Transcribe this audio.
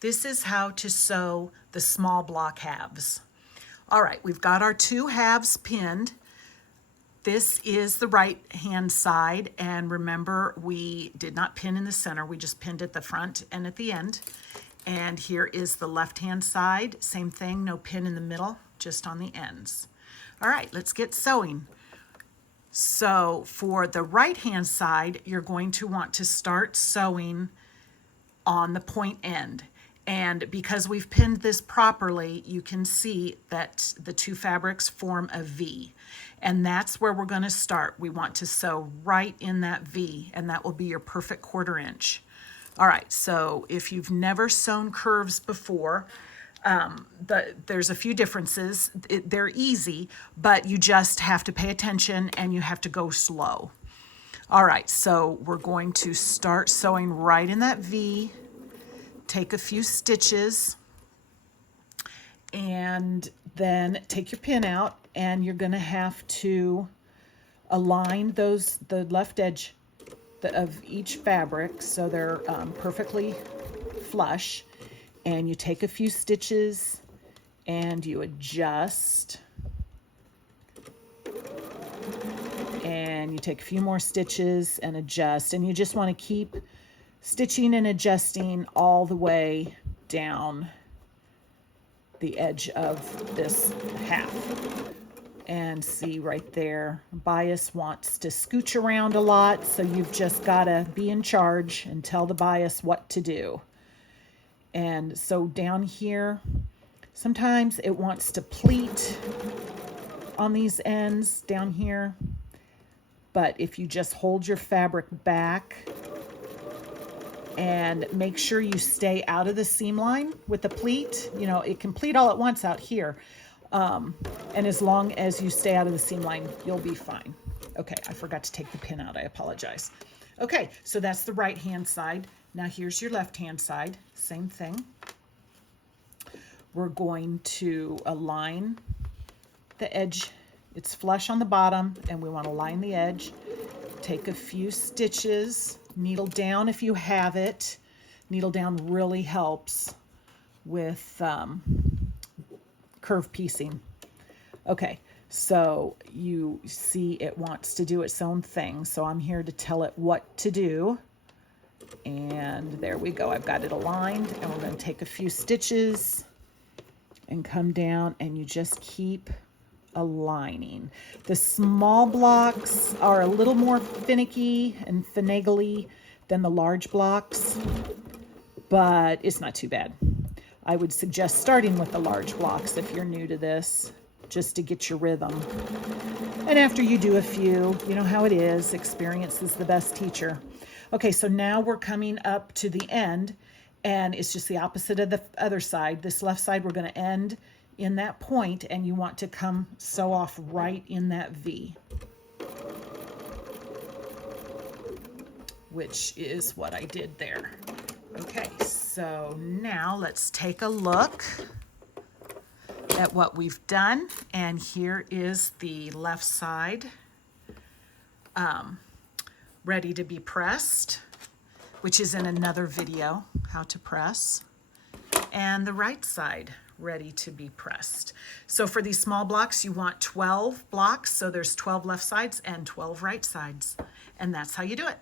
This is how to sew the small block halves. All right, we've got our 2 halves pinned. This is the right hand side, and remember, we did not pin in the center, we just pinned at the front and at the end. And here is the left hand side, same thing, no pin in the middle, just on the ends. All right, let's get sewing. So for the right hand side, you're going to want to start sewing on the point end. And because we've pinned this properly, you can see that the 2 fabrics form a V. And that's where we're going to start. We want to sew right in that V, and that will be your perfect 1/4 inch. All right, so if you've never sewn curves before, there's a few differences. They're easy, but you just have to pay attention and you have to go slow. All right, so we're going to start sewing right in that V. Take a few stitches and then take your pin out, and you're going to have to align the left edge of each fabric so they're perfectly flush. And you take a few stitches and you adjust, and you take a few more stitches and adjust, and you just want to keep stitching and adjusting all the way down the edge of this half. And see right there, bias wants to scooch around a lot, so you've just got to be in charge and tell the bias what to do. And so down here, sometimes it wants to pleat on these ends down here, but if you just hold your fabric back and make sure you stay out of the seam line with the pleat, you know, it can pleat all at once out here. And as long as you stay out of the seam line, you'll be fine. Okay, I forgot to take the pin out. I apologize. Okay, so that's the right hand side. Now here's your left hand side. Same thing. We're going to align the edge. It's flush on the bottom, and we want to line the edge. Take a few stitches. Needle down if you have it. Needle down really helps with curve piecing. Okay, so you see it wants to do its own thing, so I'm here to tell it what to do. And there we go. I've got it aligned, and we're going to take a few stitches and come down, and you just keep aligning. The small blocks are a little more finicky and finagly than the large blocks, but it's not too bad. I would suggest starting with the large blocks if you're new to this, just to get your rhythm. And after you do a few, you know how it is, experience is the best teacher. Okay, so now we're coming up to the end, and it's just the opposite of the other side. This left side, we're going to end in that point, and you want to come sew off right in that V, which is what I did there. Okay, so now let's take a look at what we've done, and here is the left side ready to be pressed, which is in another video, how to press, and the right side ready to be pressed. So for these small blocks, you want 12 blocks, so there's 12 left sides and 12 right sides, and that's how you do it.